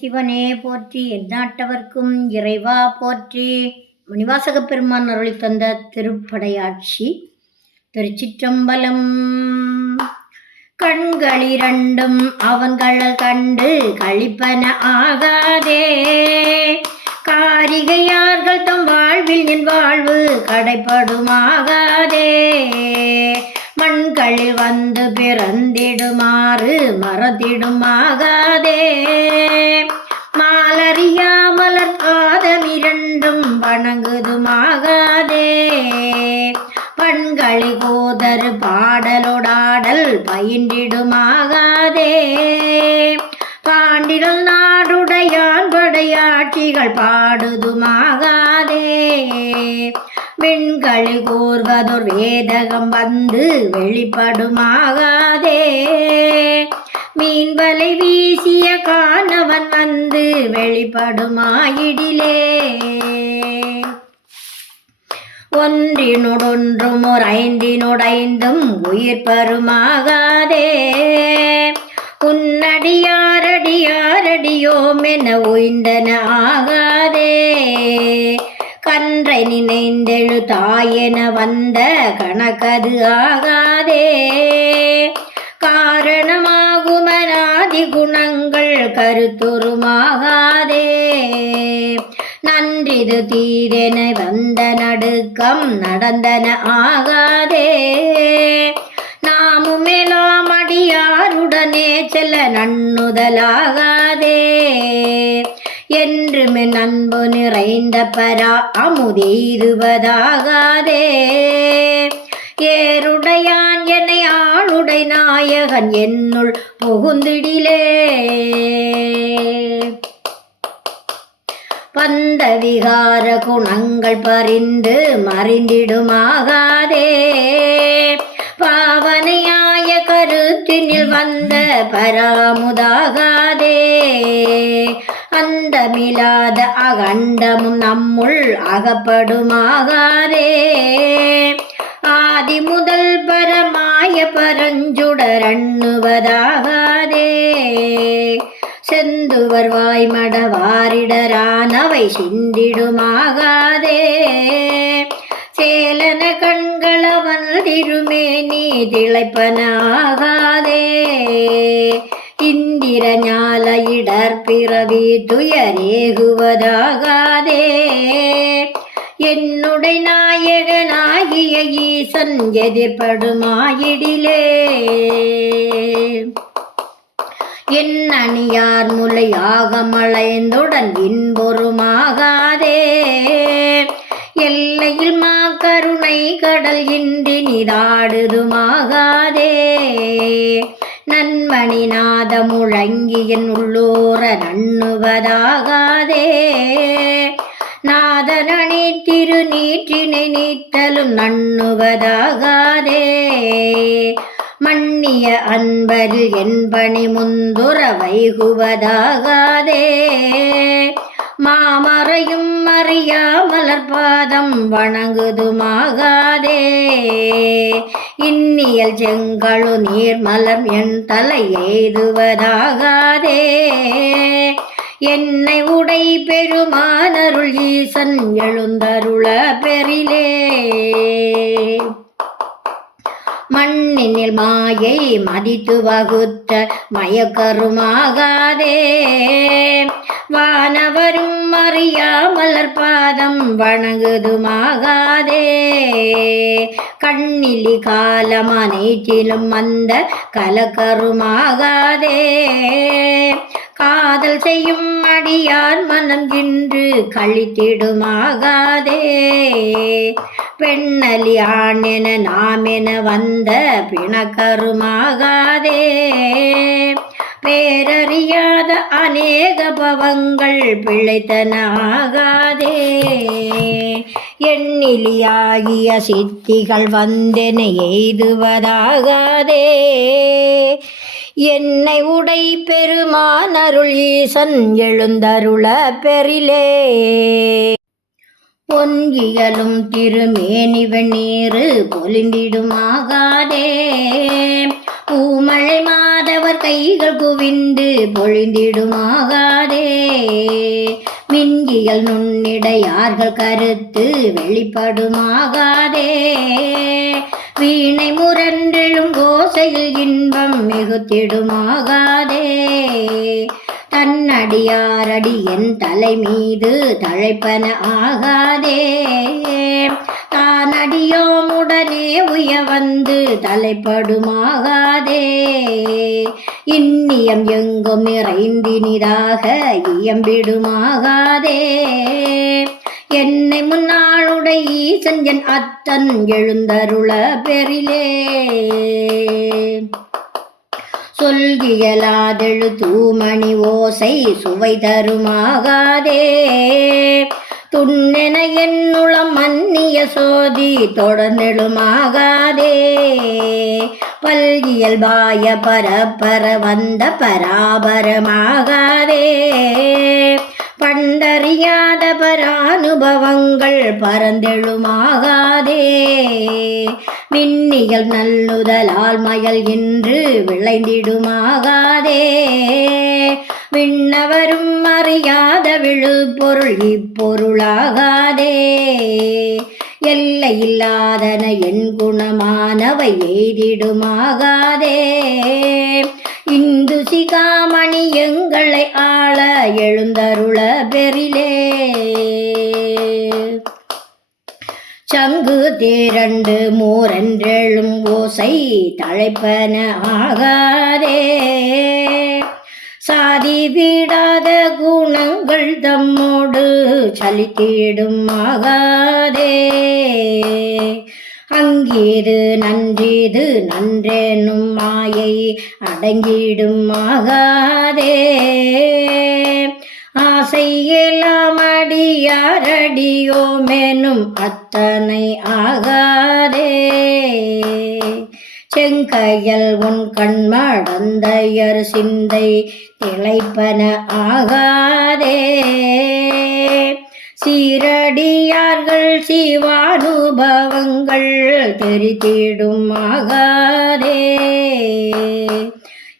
சிவனே போற்றி எந்நாட்டவர்க்கும் இறைவா போற்றி. மணிவாசக பெருமான் அருளி தந்த திருப்படையாட்சி திருச்சிற்றம்பலம். கண்களிரண்டும் அவன்கள் கண்டு கழிப்பன ஆகாதே. காரிகையார்கள் தம் வாழ்வில் என் வாழ்வு கடைப்படுமாகாதே. மண்களில் வந்து பிறந்திடுமாறு மறந்திடுமாகாதே. மாலறியாமலர் பாதமிரண்டும் வணங்குதுமாகாதே. பண்களி கோதர் பாடலோடாடல் பயின்றிடுமாகாதே. பாண்டிடல் நாடுடையான் படையாட்சிகள் பாடுதுமாகாதே. விண்களி கூர்வதொர் வேதகம் வந்து வெளிப்படுமாகாதே. மீன்வலை வீசிய காணவன் வந்து வெளிப்படுமாயிடிலே. ஒன்றினுடொன்றும் ஒரு ஐந்தினுடைந்தும் உயிர் பருமாகாதே. உன்னடியாரடியாரடியோம் என உய்ந்தன ஆகாதே. கன்றை நினைந்தெழு தாயென வந்த கணக்கது ஆகாதே. காரணமாகுமனாதி குணங்கள் கருத்துருமாகாதே. நன்றிது தீரென வந்த நடுக்கம் நடந்தன ஆகாதே. நாமும் அடியாருடனே செல்ல நன்னுதலாகாதே என்றுமே நண்பு நிறைந்த பரா அமுதெய்துவதாகாதே ஏருடையான் என்னை ஆளுடை நாயகன் என்னுள் புகுந்திடிலே. பந்த விகார குணங்கள் பறிந்து மறிந்திடுமாகாதே. பாவனையாய கருத்தினில் வந்த பராமுதாகாதே அந்தமில்லாத அகண்டமும் நம்முள் அகப்படுமாகாதே. ஆதி முதல் பரமாய பரஞ்சுடரண்ணுவதாகாதே செந்துவர் வாய்மட வாரிடரானவை சிந்திடுமாகாதே. சேலன கண்களவன் திருமேனி திளைப்பனாகாதே. இந்திர ஞால இடர் பிறவி துயரேகுவதாகாதே என்னுடை நாயகனாகிய ஈசன் எதிர்படுமாயிடிலே என் அணியார் முலையாக மலைந்துடன் இன்பொருமாகாதே. எல்லையில் மா கருணை கடல் இன்றி நிதாடுதுமாகாதே. நன்மணி நாத முழங்கியன் உள்ளூர நண்ணுவதாகாதே. நாதனணி திரு நீற்றினை நீத்தலும் நண்ணுவதாகாதே. மன்னிய அன்பரில் என்பணி முந்துர வைகுவதாகாதே. மாமறையும் மறியா மலர்பாதம் வணங்குது மாகாதே. இன்னியல் செங்கழு நீர்மலம் என் தலை எய்துவதாகாதே என்னை உடை பெருமானருள் ஈசன் எழுந்தருள பெறிலே. மண்ணினில் மாயை மதித்து வகுத்த மயக்கருமாகாதே வானவரும் அறியாமலர் பாதம் வணங்குதுமாகாதே. கண்ணிலி காலம் அனைத்திலும் அந்த கலக்கருமாகாதே காதல் செய்யும் அடியார் மனம் இன்று கழித்திடுமாகாதே. பெண்ணலி ஆண் என நாம் என வந்த பிணக்கருமாகாதே. பேரறியாத அநேக பவங்கள் பிழைத்தனாகாதே. எண்ணிலியாகிய சித்திகள் வந்தென எய்துவதாகாதே. என்னை உடை பெருமானருள் ஈசன் எழுந்தருள பெறிலே. பொன்கியலும் திருமேனிவ நீரு பொலிந்திடுமாகாதே. பூமழை மாதவர் கைகள் குவிந்து பொழிந்திடுமாகாதே. மின்கியல் நுண்ணிடையார்கள் கருத்து வெளிப்படுமாகாதே. வீணை முரன்றெழும் கோசையில் இன்பம் மிகுத்திடுமாகாதே. தன்னடியாரடி என் தலை மீது தழைப்பன ஆகாதே. தானடியோம் உடனே உய வந்து தலைப்படுமாகாதே. இன்னியம் எங்கும் இறைந்தினிதாக இயம்பிடுமாகாதே. என்னை முன்னாளுடைய ஈசன் என் அத்தன் எழுந்தருள பெரிலே சொல்கியலாதெழு தூமணி ஓசை சுவை தருமாகாதே. துண்ணென என்னுளம் மன்னிய சோதி தொடர்ந்தெழுமாகாதே. பல்கியல் பாய பரப்பர வந்த பராபரமாகாதே. பண்டறியாத பரானுபவங்கள் பரந்தெழுமாகாதே மின்னிகள் நல்லுதலால் மயல் என்று விளைந்திடுமாகாதே விண்ணவரும் அறியாத விழுப்பொருள் இப்பொருளாகாதே எல்லையில்லாதன என் குணமானவை எய்திடுமாகாதே இந்து சிகாமணி எங்களை ஆள எழுந்தருள பெரிலே சங்கு திரண்டு மூரன்றெழும் ஓசை தழைப்பன ஆகாதே. சாதி வீடாத குணங்கள் தம்மோடு சலித்திடும் ஆகாதே. அங்கீது நன்றீது நன்றேனும் மாயை அடங்கிடும் ஆகாதே. ஆசையெல்லாம் அடியாரடியோமெனும் அத்தனை ஆகாதே. செங்கையல் உன் கண்மடந்தையர் சிந்தை திளைப்பன ஆகாதே. சீரடியார்கள் சிவானுபவங்கள் தெரித்திடும் மகாதே.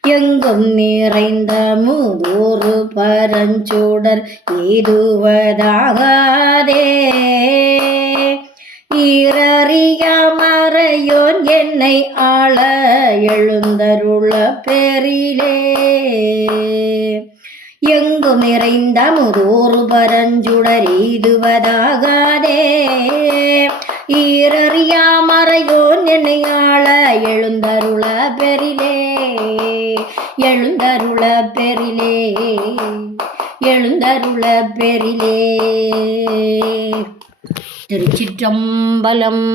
எங்கும் நிறைந்த முதூறு பரஞ்சுடர் ஏதுவதாகாதே. ஈரறியாமறையோன் என்னை ஆள எழுந்தருள பெரிலே எங்கும் நிறைந்த முதோறு பரஞ்சுடரீதுவதாகாதே. ஈரறியா மறையோ நினையாள எழுந்தருள பெரிலே எழுந்தருள பெரிலே எழுந்தருள பெரிலே திருச்சிற்றம்பலம்.